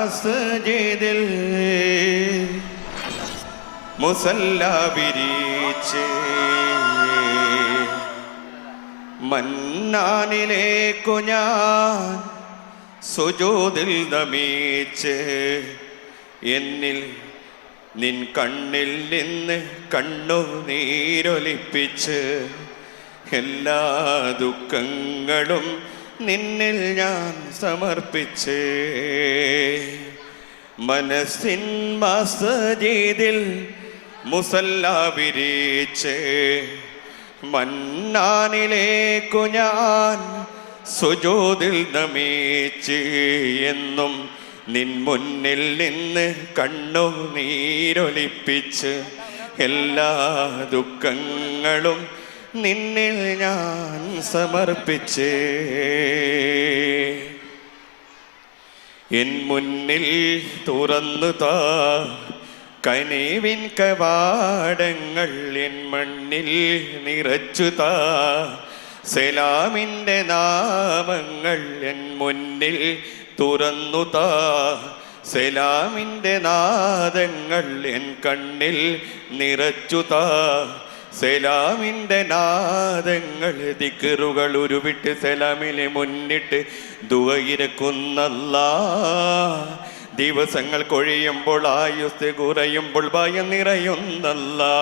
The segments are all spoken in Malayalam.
മസ്ജിദിൽ മുസല്ല വിരിച്ച് മന്നാനിലേക്കു ഞാൻ സുജൂദിൽ നമിച്ച് എന്നിൽ നിൻ കണ്ണിൽ നിന്ന് കണ്ണുനീരൊലിപ്പിച്ച് എല്ലാ ദുഃഖങ്ങളും നിന്നിൽ ഞാൻ സമർപ്പിച്ച് മനസ്സിൻ മസ്ജിദിൽ മുസല്ല വിരിച്ച് മന്നാനിലേക്കു ഞാൻ സുജൂദിൽ നമിച്ച് എന്നും നിൻ മുന്നിൽ നിന്ന് കണ്ണുനീരൊലിപ്പിച്ച് എല്ലാ ദുഃഖങ്ങളും നിന്നിൽ ഞാൻ സമർപ്പിച്ച് എൻ മുന്നിൽ തുറന്നു താ കനിവിൻ കവാടങ്ങൾ എൻ മണ്ണിൽ നിറച്ചു താ സലാമിൻ്റെ നാമങ്ങൾ എൻ മുന്നിൽ തുറന്നു താ സലാമിൻ്റെ നാദങ്ങൾ എൻ കണ്ണിൽ നിറച്ചു താ സലാമിൻ്റെ നാദങ്ങൾ ദിക്റുകൾ ഉരുവിട്ട് സലാമിനെ മുന്നിട്ട് ദുആയിരക്കുന്നല്ലാ ദിവസങ്ങൾ കൊഴിയുമ്പോൾ ആയുസ് കുറയുമ്പോൾ ഭയം നിറയുന്നല്ലാ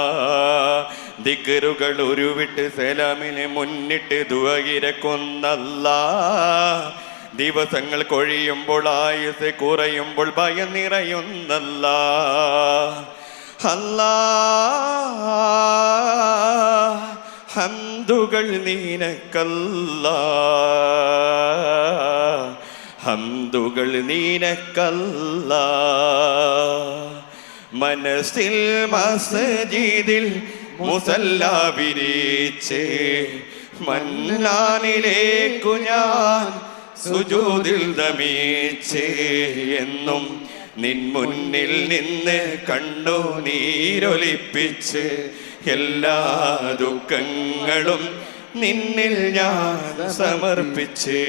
ദിക്റുകൾ ഉരുവിട്ട് സലാമിനെ മുന്നിട്ട് ദുആയിരക്കുന്നല്ലാ ദിവസങ്ങൾ കൊഴിയുമ്പോൾ ആയുസ് കുറയുമ്പോൾ ഭയം നിറയുന്നല്ലാ അല്ലാ ഹംദുകൾ നിനക്കല്ലാ ഹംദുകൾ നിനക്കല്ലാ മനസ്സിൽ മസ്ജിദിൽ മുസല്ല വിരിച്ച് മന്നാനിലേക്കു ഞാൻ സുജൂദിൽ നമിച്ച് എന്നും നിൻ മുന്നിൽ നിന്ന് കണ്ണുനീരൊലിപ്പിച്ച് എല്ലാ ദുഃഖങ്ങളും നിന്നിൽ ഞാൻ സമർപ്പിച്ച്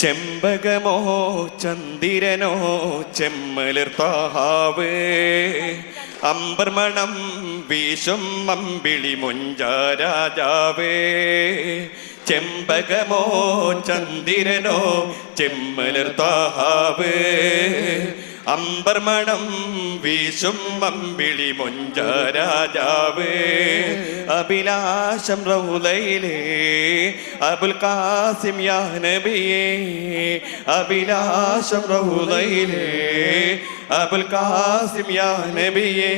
ചെമ്പകമോ ചന്ദിരനോ ചെമ്മലിർത്താവ് അമ്പർമണം വീശും അമ്പിളി മുഞ്ചാരാജാവേ ചെമ്പകമോ ചന്ദിരനോ ചെമ്മലിർത്താവ് അമ്പർമണം വീശും അമ്പിളി മുഞ്ചാരാജാവ് അഭിലാഷം റൗലയിലേ അബുൽ ഖാസിം യാ നബിയേ അഭിലാഷം റൗലയിലേ അബുൽ ഖാസിം യാ നബിയേ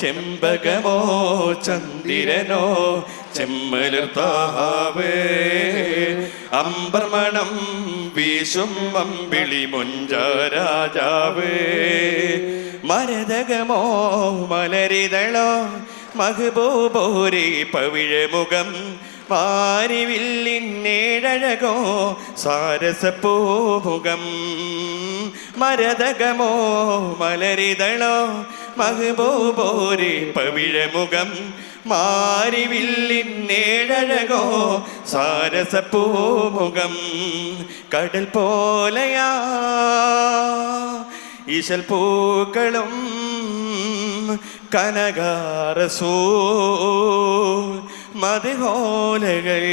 ചെമ്പകമോ ചന്ദിരനോ ചെമ്മലിർത്താവ് അമ്പർമണം വീശും അമ്പിളി മുഞ്ചാരാജാവ് മരതകമോ മലരിതളോ മഹബൂബോരേ പവിഴമുഖം മാരിവില്ലിന്നേഴഴകോ സാരസപ്പൂമുഖം മരതകമോ മലരിതളോ മഹബൂബോരേ പവിഴമുഖം മാരിവില്ലിന്നേഴഴകോ സാരസപ്പൂമുഖം കടൽ പോലെയാ ഈശൽ പൂക്കളും കനകാരസൂ മധുഹോലകൾ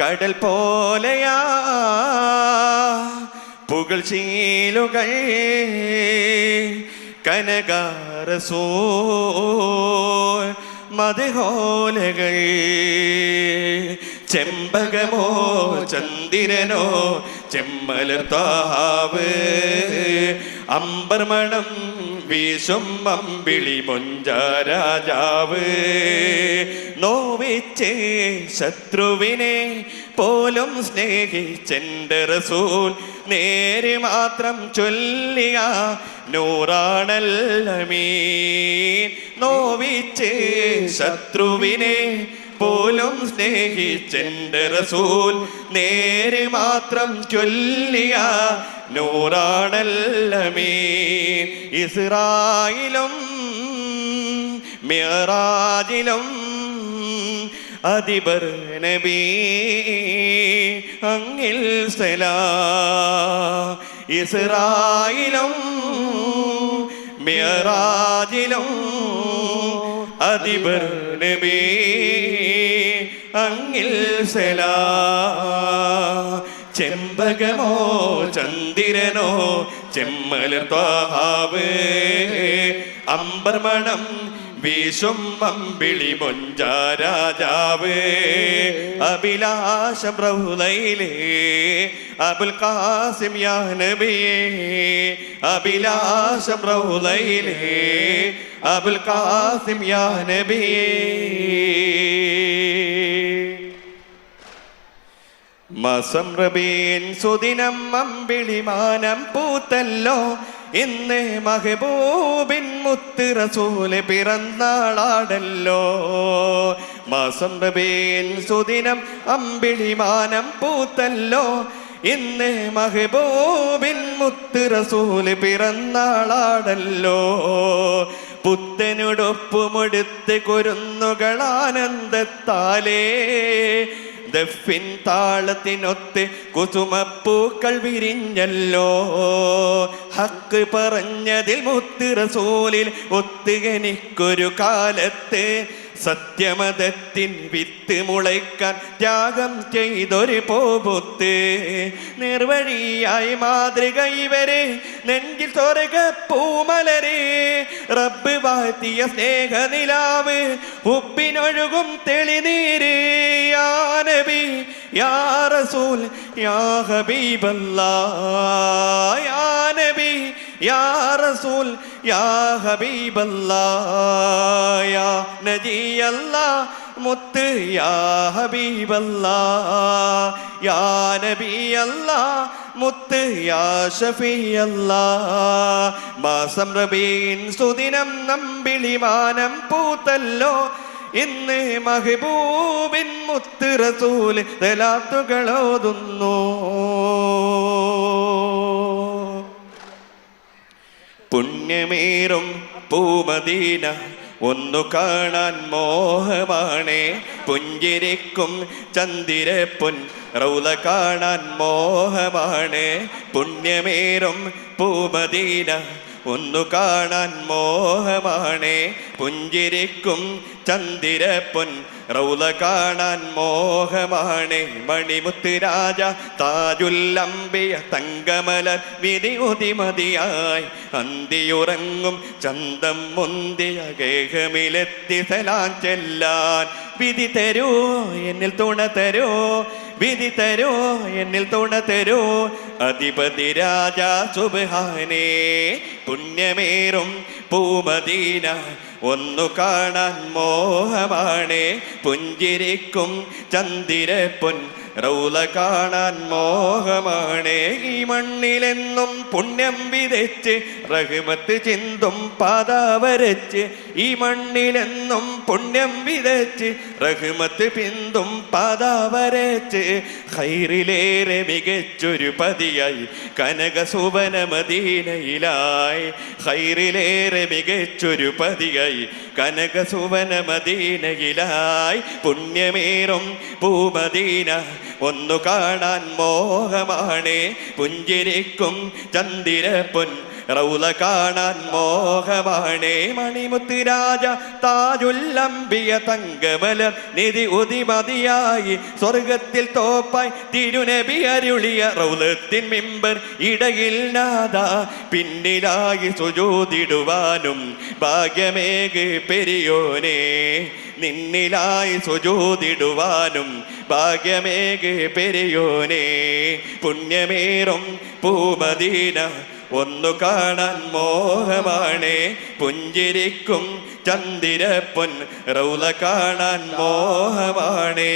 കടൽ പോലെയാ പുകൾ ചീലുകൾ കനകാരസൂ മധുഹോലകൾ ചെമ്പകമോ ചന്ദിരനോ ചെമ്മലിർത്താവ് അമ്പർമണം വീശും അമ്പിളി മുഞ്ചാരാജാവ് നോവിച്ചേ ശത്രുവിനെ പോലും സ്നേഹിച്ചെൻ്റെ റസൂൽ നേരെ മാത്രം ചൊല്ലിയ നൂറാണല്ലമീൻ നോവിച്ചേ ശത്രുവിനെ പോലും സ്നേഹിച്ചെൻ്റെ റസൂൽ നേരെ മാത്രം ചൊല്ലിയ നൂറാണല്ലമീൻ ഇസ്രായിലും മിഅ്റാജിലും അതിബർ നബി അങ്ങിൽ സലാം. ഇസ്രായിലും മിഅ്റാജിലും അതിബർ നബി അങ്ങിൽ സലാം. ചെമ്പകമോ ചന്ദിരനോ ചെമ്മലർ ത്വാഹാവ് അമ്പർമണം വീശും അമ്പിളി മൊഞ്ചാരാജാവ്. അഭിലാഷം റൗളയിലെ അബുൽ ഖാസിം യാ നബിയേ. അഭിലാഷം റൗളയിലെ അബുൽ ഖാസിം യാ നബിയേ. മാസം റബീൻ സുദിനം അമ്പിളിമാനം പൂത്തല്ലോ. ഇന്ന് മഹബൂബിൻ മുത്ത് റസൂല് പിറന്നാളാടല്ലോ. മാസം റബീൻ സുദിനം അമ്പിളിമാനം പൂത്തല്ലോ. ഇന്ന് മഹബൂബിൻ മുത്ത് റസൂല് പിറന്നാളാടല്ലോ. പുത്തനുടൊപ്പുമെടുത്ത് കുരുന്നുകളാനന്ദത്താലേ ദഫിൻ താളത്തിനൊത്ത് കുസുമപ്പൂക്കൾ വിരിഞ്ഞല്ലോ. ഹക്ക് പറഞ്ഞതിൽ മുത്ത് റസൂലിൽ ഒത്തുകനിക്കൊരു കാലത്ത് സത്യമതത്തിൻ വിത്ത് മുളയ്ക്കാൻ ത്യാഗം ചെയ്തൊരു പോപുത്ത്. നിർവഴിയായി മാതൃക ഇവരെ നെഞ്ചിൽ സ്വർഗ പൂമലരെ. റബ്ബ് വാഴ്ത്തിയ സ്നേഹനിലാവ് ഉപ്പിനൊഴുകും തെളിനീര്. യാ നബി യാ റസൂൽ യാ ഹബീബല്ലാഹ്. യാ നബി യാ റസൂൽ യാ ഹബീബല്ലാഹ്. യാ നബിയല്ലാഹ് മുത്ത് യാ ഹബീബല്ലാഹ്. യാ നബിയല്ലാഹ് മുത്ത് യാ ഷഫീഅല്ലാഹ്. മാസം റബീൻ സുദിനം നമ്പിളിമാനം പൂത്തല്ലോ. ഇന്ന് മഹബൂബിൻ മുത്ത് റസൂൽ സലാത്തുകളോതുന്നു. പുണ്യമേറും പൂമദീന ഒന്നു കാണാൻ മോഹമാണേ. പുഞ്ചിരിക്കും ചന്ദിരപ്പൊൻ റൗള കാണാൻ മോഹമാണ്. പുണ്യമേറും പൂമദീന ഒന്നു കാണാൻ മോഹമാണ്. പുഞ്ചിരിക്കും ചന്ദിരപ്പൊൻ റൗള കാണാൻ മോഹമാണ്. മണിമുത്ത് രാജ താജുല്ലംബിയ തങ്കമലർ വിധി ഉതിമതിയായി അന്തിയുറങ്ങും ചന്തം മുന്തിയ ഗേഹമിലെത്തി സലാം ചെല്ലാൻ. വിധി തരൂ എന്നിൽ തുണ തരൂ. വിധി തരൂ എന്നിൽ തുണ തരൂ. അധിപതി രാജ സുബ്ഹാനേ. പുണ്യമേറും പൂമദീന ഒന്നു കാണാൻ മോഹമാണ്. പുഞ്ചിരിക്കും ചന്ദിരപ്പൊൻ റൗള കാണാൻ മോഹമാണ്. ഈ മണ്ണിലെന്നും പുണ്യം വിതച്ച് റഹ്മത്ത് ചിന്തും പാത വരച്ച്. ഈ മണ്ണിലെന്നും പുണ്യം വിതച്ച് റഹ്മത്ത് പിന്തും പാത വരച്ച്. ഖൈറിലേറെ മികച്ചൊരു പതിയായി കനക സുവന മദീനയിലായി. ഖൈറിലേറെ മികച്ചൊരു പതിയായി കനക സുവന മദീനയിലായി. പുണ്യമേറും പൂമദീന ഒന്നു കാണാൻ മോഹമാണ്. പുഞ്ചിരിക്കും ചന്ദിരപ്പൊൻ റൗള കാണാൻ മോഹമാണ്. മണിമുത്ത് രാജ താജുല്ലംബിയ തങ്കമലർ നിധി ഉതിമതിയായി സ്വർഗത്തിൽ തോപ്പായി തിരുനബി അരുളിയ റൗളത്തിൻ മിമ്പർ ഇടയിൽ നാദ. പിന്നിലായി സുജൂദിടുവാനും ഭാഗ്യമേക് പെരിയോനേ. നിന്നിലായി സുജൂദിടുവാനും ഭാഗ്യമേക് പെരിയോനേ. പുണ്യമേറും പൂമദീന ഒന്നു കാണാൻ മോഹമാണ്. പുഞ്ചിരിക്കും ചന്ദിരപ്പൊൻ റൗള കാണാൻ മോഹമാണ്.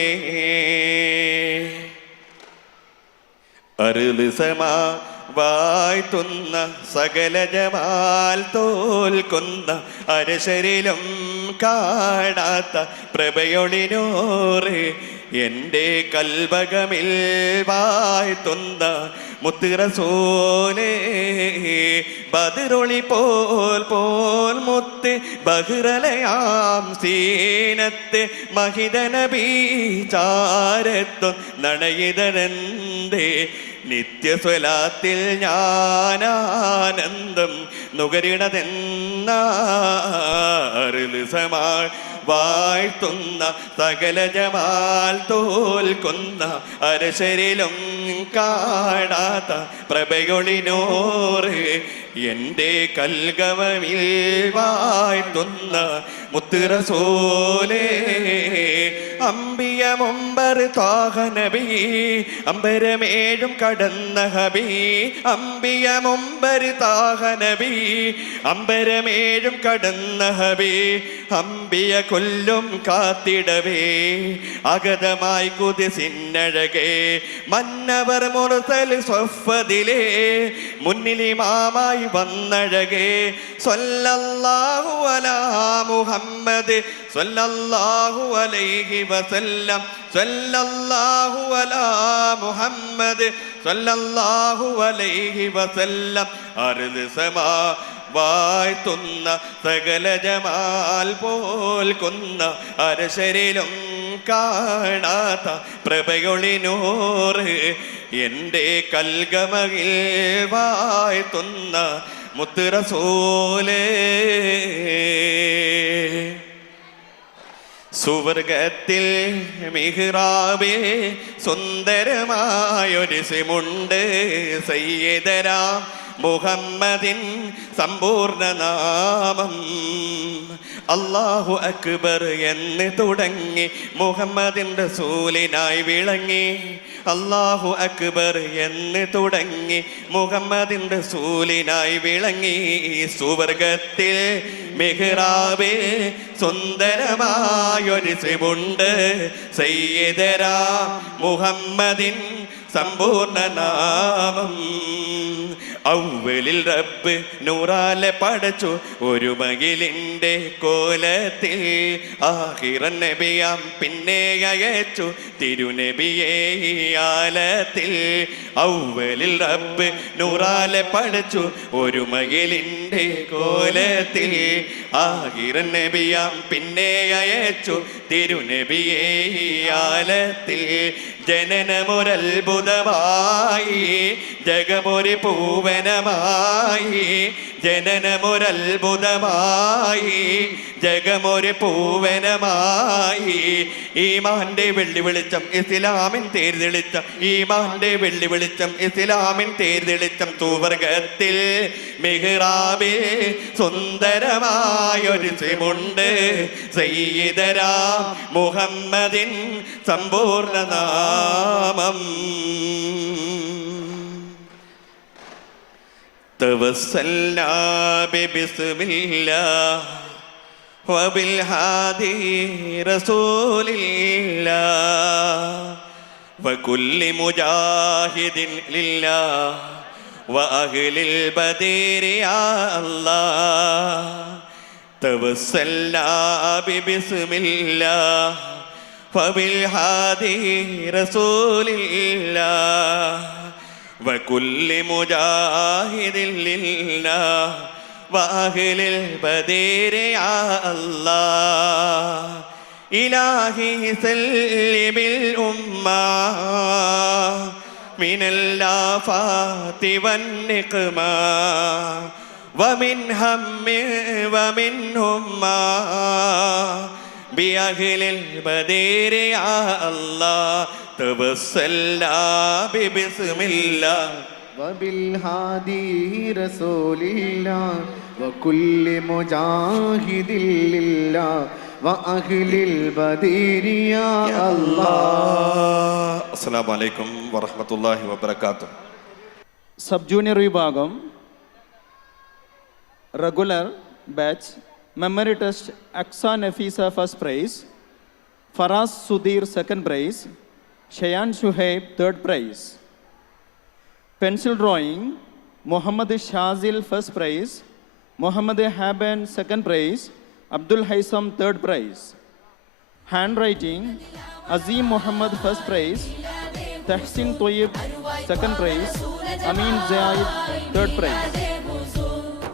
അരുള് സമാ വാഴ്ത്തുന്ന സകല ജമാൽ തോൽക്കുന്ന അരശരിലും കാണാത്ത പ്രഭയൊളിനോറ്. എൻ്റെ കൽബകമിൽ വാഴ്ത്തുന്ന മുത്ത് റസൂലേ. ബദറൊളി പോൽ മുത്ത് ബഹ്റലയാം സീനത്ത് മഹിത നബി ചാരത്തും നണയിതരന്തേ നിത്യസ്വലാത്തിൽ ഞാനാനന്ദം നുകരിടതെന്നാ വാഴ്ത്തുന്ന സകല ജമാൽ തോൽക്കുന്ന അരശരിലും കാണാത്ത പ്രഭയൊളിനോറ് എൻ്റെ കൽഗവമിൽ വാഴ്ത്തുന്ന മുത്ത് റസൂലേ അമ്പിയ മുമ്പർ ത്വാഹ നബി അമ്പരമേഴും കടന്ന ഹബീ അമ്പിയ മുമ്പർ ത്വാഹ നബി അമ്പരമേഴും കടന്ന ഹബീ അമ്പിയ കൊല്ലും കാത്തിടവേ അഗതമായി കുതിസിന്നഴകേ മന്നവർ മുർസൽ സ്വഫദിലേ മുന്നിലിമാമായി വന്നഴകേ സ്വല്ലല്ലാഹു അലാ മുഹമ്മദ് സ്വല്ലല്ലാഹു അലൈഹി വസല്ലം സ്വല്ലല്ലാഹു അലാ മുഹമ്മദ് സ്വല്ലല്ലാഹു അലൈഹി വസല്ലം അർദ് സമാ വാഴ്ത്തുന്ന സകല ജമാൽ പോൽക്കുന്ന അരശരിലും കാണാത്ത പ്രഭയൊളിനൂറ് എൻ്റെ കൽഗമയിൽ വാഴ്ത്തുന്ന മുത്ത് റസൂലേ സുവർഗത്തിൽ മിഹ്റാബിൽ സുന്ദരമായൊരു സിമുണ്ട് സയ്യിദനാം മുഹമ്മദിൻ സമ്പൂർണ്ണ നാമം അല്ലാഹു അക്ബർ എന്ന് തുടങ്ങി മുഹമ്മദിൻ റസൂലിനായി വിളങ്ങി അല്ലാഹു അക്ബർ എന്ന് തുടങ്ങി മുഹമ്മദിൻ റസൂലിനായി വിളങ്ങി സുവർഗത്തിൽ മിഹ്റാബിൽ സുന്ദരമായൊരു സിമുണ്ട് സയ്യിദനാ മുഹമ്മദിൻ സമ്പൂർണ്ണ നാമം ഔവലിൽ റബ്ബ് നൂറാലെ പടച്ചു ഒരു മകിലിൻ്റെ കോലത്തിൽ ആഖിറൻ നബിയാം പിന്നെ അയച്ചു തിരുനബിയെ ആലത്തിൽ ഔവലിൽ റബ്ബ് നൂറാലെ പടച്ചു ഒരു മകിലിൻ്റെ കോലത്തിൽ ആഖിറൻ നബിയാം പിന്നെ അയച്ചു തിരുനബിയെ ആലത്തിൽ ജനനമൊരത്ഭുതമായി ജഗമൊരു പൂവനമായി ജനനമൊരത്ഭുതമായി ജഗമൊരു പൂവനമായി ഈമാന്റെ വെള്ളി വെളിച്ചം ഇസ്ലാമിൻ തേർതെളിച്ചം ഈമാന്റെ വെള്ളി വെളിച്ചം ഇസ്ലാമിൻ തേർതെളിച്ചം തൂവർഗത്തിൽ മിഹ്റാബിൽ സുന്ദരമായൊരു സിമുണ്ട് സയ്യിദനാ മുഹമ്മദിൻ സമ്പൂർണ്ണ നാമം توسلنا ببسم الله وبالهادي رسول الله وكل مجاهد لله وأهل البدر يا الله توسلنا ببسم الله وبالهادي رسول الله وكل مجاهد لله وأهل البدر يا الله إلهي سلم الأمة من الآفات والنقمة ومن هم ومن همة بأهل البدر يا الله توسلنا ببسم الله وبالهادي رسول الله وكل مجاهد لله وأهل البدر يا الله. السلام عليكم ورحمة الله وبركاته. സബ് ജൂനിയർ വിഭാഗം regular batch memory test Aksa Nafeesa first prize, Faraz Sudheer second prize, Shayan Shuhaib third prize. Pencil drawing Muhammad Shazil first prize, Muhammad Haban second prize, Abdul Haisam third prize. Handwriting Aseem Muhammad first prize, Tahsin Thoyyib second prize, Ameen Jayid third prize.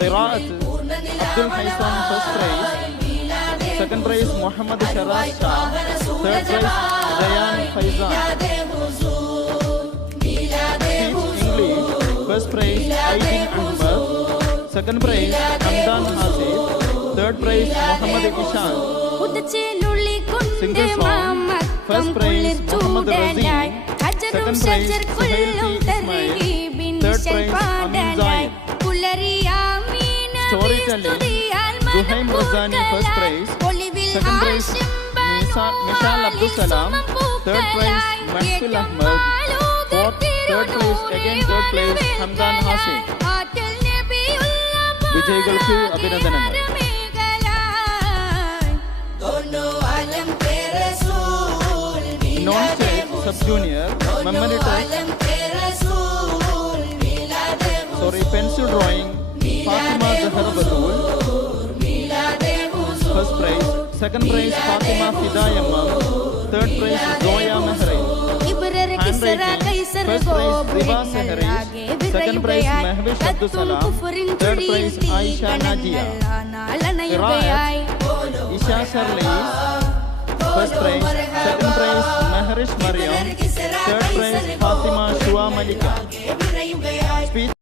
Qiraat Abdul Haitham, first prize. Second prize Muhammad Sharaz Shah. Third prize Rayan Faizan. Speech English, first prize Aydin Ahmad. Second prize Hamdan Hasif. Third prize Muhammad Ishan. Single song, first prize Muhammad Razin. Second prize Suhail P. Ismail. Third prize Amin Zaid. Storytelling, Zuhaim Razani, first prize. Second prize Mishal Abdul Salam. Third prize Mahfil Ahmad. Third place, again third place Hamdan Hasif. വിജയികൾക്ക് അഭിനന്ദനങ്ങൾ. Non-state sub-junior memory test. Pencil drawing Fatima Zahra Batul. First prize. Second prize Fatima Fidayamma. Third prize Zoya Mehrain. Handwriting. First prize Riba Sehri. Second prize Mehwish Abdul Salam. Third prize Aisha Najia. Qiraat Isha Sarlis. First prize. Second prize Mehrish Mariam. Third prize Fatima Shua Malika. Speech